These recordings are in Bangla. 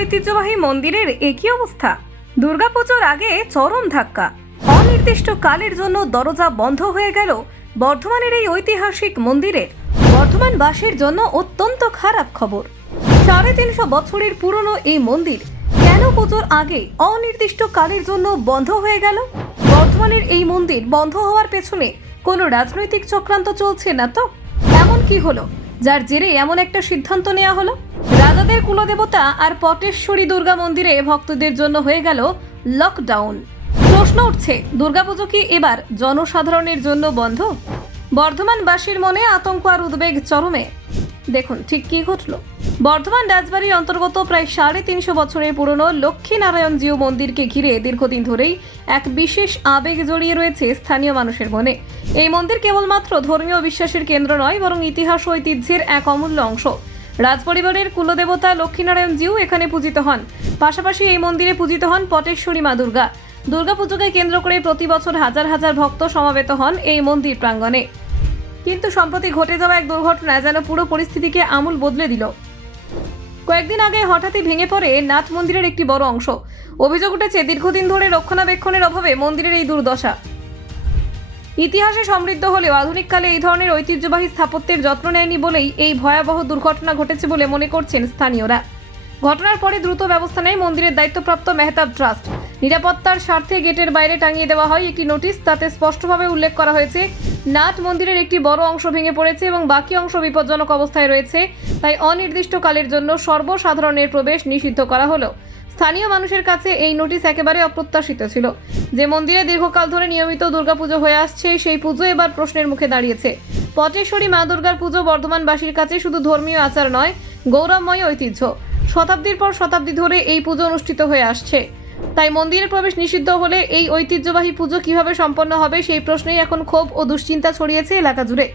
ঐতিহ্যবাহী মন্দিরের একই অবস্থা। দুর্গাপুজোর আগে চরম ধাক্কা, অনির্দিষ্ট কালের জন্য দরজা বন্ধ হয়ে গেল বর্ধমানের এই ঐতিহাসিক মন্দিরের। বর্ধমানবাসীর জন্য অত্যন্ত খারাপ খবর। 350 বছরের পুরনো এই মন্দির কেন পুজোর আগে অনির্দিষ্ট কালের জন্য বন্ধ হয়ে গেল? বর্ধমানের এই মন্দির বন্ধ হওয়ার পেছনে কোনো রাজনৈতিক চক্রান্ত চলছে না তো? এমন কি হলো যার জেরে এমন একটা সিদ্ধান্ত নেওয়া হলো? রাজাদের কুলদেবতা আর পটেশ্বরী দুর্গা মন্দিরে ভক্তদের জন্য হয়ে গেল লকডাউন। প্রশ্ন উঠছে, দুর্গাপুজো কি এবার জনসাধারণের জন্য বন্ধ? বর্ধমানবাসীর মনে আতঙ্ক আর উদ্বেগ চরমে। দেখুন ঠিক কি ঘটল। বর্ধমান রাজবাড়ির অন্তর্গত প্রায় 350 বছরের পুরনো লক্ষ্মীনারায়ণজিউ মন্দিরকে ঘিরে দীর্ঘদিন ধরেই এক বিশেষ আবেগ জড়িয়ে রয়েছে স্থানীয় মানুষের মনে। এই মন্দির কেবলমাত্র ধর্মীয় বিশ্বাসের কেন্দ্র নয়, বরং ইতিহাস ও ঐতিহ্যের এক অমূল্য অংশ। রাজপরিবারের কুলদেবতা লক্ষ্মীনারায়ণজিউ এখানে পূজিত হন। পাশাপাশি এই মন্দিরে পূজিত হন পটেশ্বরী মা দুর্গা। দুর্গাপুজোকে কেন্দ্র করে প্রতি বছর হাজার হাজার ভক্ত সমাবেত হন এই মন্দির প্রাঙ্গণে। কিন্তু সম্প্রতি ঘটে যাওয়া এক দুর্ঘটনা যেন পুরো পরিস্থিতিকে আমূল বদলে দিল। কয়েকদিন আগে হঠাৎই ভেঙে পড়ে নাট মন্দিরের একটি বড় অংশ। অভিযোগ উঠেছে দীর্ঘদিন ধরে রক্ষণাবেক্ষণের অভাবে মন্দিরের এই দুর্দশা। ইতিহাসে সমৃদ্ধ হলেও আধুনিককালে এই ধরনের ঐতিহ্যবাহী স্থাপত্যের যত্ন নেয়নি বলেই এই ভয়াবহ দুর্ঘটনা ঘটেছে বলে মনে করছেন স্থানীয়রা। ঘটনার পরে দ্রুত ব্যবস্থা নেয় মন্দিরের দায়িত্বপ্রাপ্ত মেহতাব ট্রাস্ট। নিরাপত্তার স্বার্থে গেটের বাইরে টাঙিয়ে দেওয়া হয় একটি নোটিশ। তাতে স্পষ্টভাবে উল্লেখ করা হয়েছে নাট মন্দিরের একটি বড় অংশ ভেঙে পড়েছে এবং বাকি অংশ বিপজ্জনক অবস্থায় রয়েছে, তাই অনির্দিষ্টকালের জন্য সর্বসাধারণের প্রবেশ নিষিদ্ধ করা হলো। স্থানীয় মানুষের কাছে এই নোটিশ একেবারে অপ্রত্যাশিত ছিল। যে মন্দিরে দীর্ঘকাল ধরে নিয়মিত দুর্গাপুজো হয়ে আসছে, সেই পুজো এবার প্রশ্নের মুখে দাঁড়িয়েছে। পটেশ্বরী মা দুর্গার পুজো বর্ধমানবাসীর কাছে শুধু ধর্মীয় আচার নয়, গৌরবময় ঐতিহ্য। শতাব্দীর পর শতাব্দী ধরে এই পুজো অনুষ্ঠিত হয়ে আসছে। তাই মন্দিরে প্রবেশ নিষিদ্ধ হলে এই ঐতিহ্যবাহী পুজো কিভাবে সম্পন্ন হবে, সেই প্রশ্নেই এখন ক্ষোভ ও দুশ্চিন্তা ছড়িয়েছে এলাকা জুড়ে।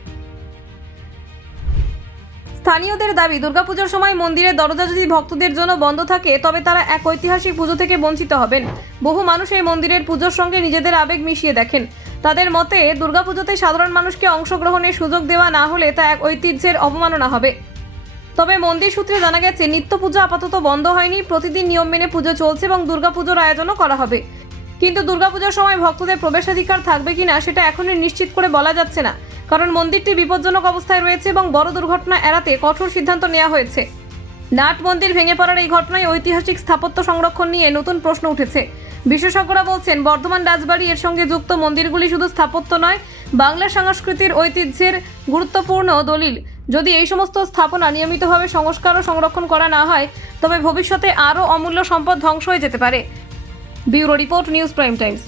স্থানীয়দের দাবি, দুর্গাপুজোর সময় মন্দিরের দরজা যদি ভক্তদের জন্য বন্ধ থাকে তবে তারা এক ঐতিহাসিক পুজো থেকে বঞ্চিত হবেন। বহু মানুষ এই মন্দিরের পুজোর সঙ্গে নিজেদের আবেগ মিশিয়ে দেখেন। তাদের মতে দুর্গাপুজোতে সাধারণ মানুষকে অংশগ্রহণের সুযোগ দেওয়া না হলে তা এক ঐতিহ্যের অবমাননা হবে। তবে মন্দির সূত্রে জানা গেছে নিত্য পুজো আপাতত বন্ধ হয়নি, প্রতিদিন নিয়ম মেনে পুজো চলছে এবং দুর্গাপুজোর আয়োজনও করা হবে। কিন্তু দুর্গাপুজোর সময় ভক্তদের প্রবেশাধিকার থাকবে কিনা সেটা এখনই নিশ্চিত করে বলা যাচ্ছে না, কারণ মন্দিরটি বিপজ্জনক অবস্থায় রয়েছে এবং বড় দুর্ঘটনা এড়াতে কঠোর সিদ্ধান্ত নেওয়া হয়েছে। নাট মন্দির ভেঙে পড়ার এই ঘটনায় ঐতিহাসিক স্থাপত্য সংরক্ষণ নিয়ে নতুন প্রশ্ন উঠেছে। বিশেষজ্ঞরা বলছেন বর্ধমান রাজবাড়ি এর সঙ্গে যুক্ত মন্দিরগুলি শুধু স্থাপত্য নয়, বাংলা সংস্কৃতির ঐতিহ্যের গুরুত্বপূর্ণ দলিল। যদি এই সমস্ত স্থাপনা নিয়মিতভাবে সংস্কার ও সংরক্ষণ করা না হয় তবে ভবিষ্যতে আরও অমূল্য সম্পদ ধ্বংস হয়ে যেতে পারে। Bureau report, news prime Times.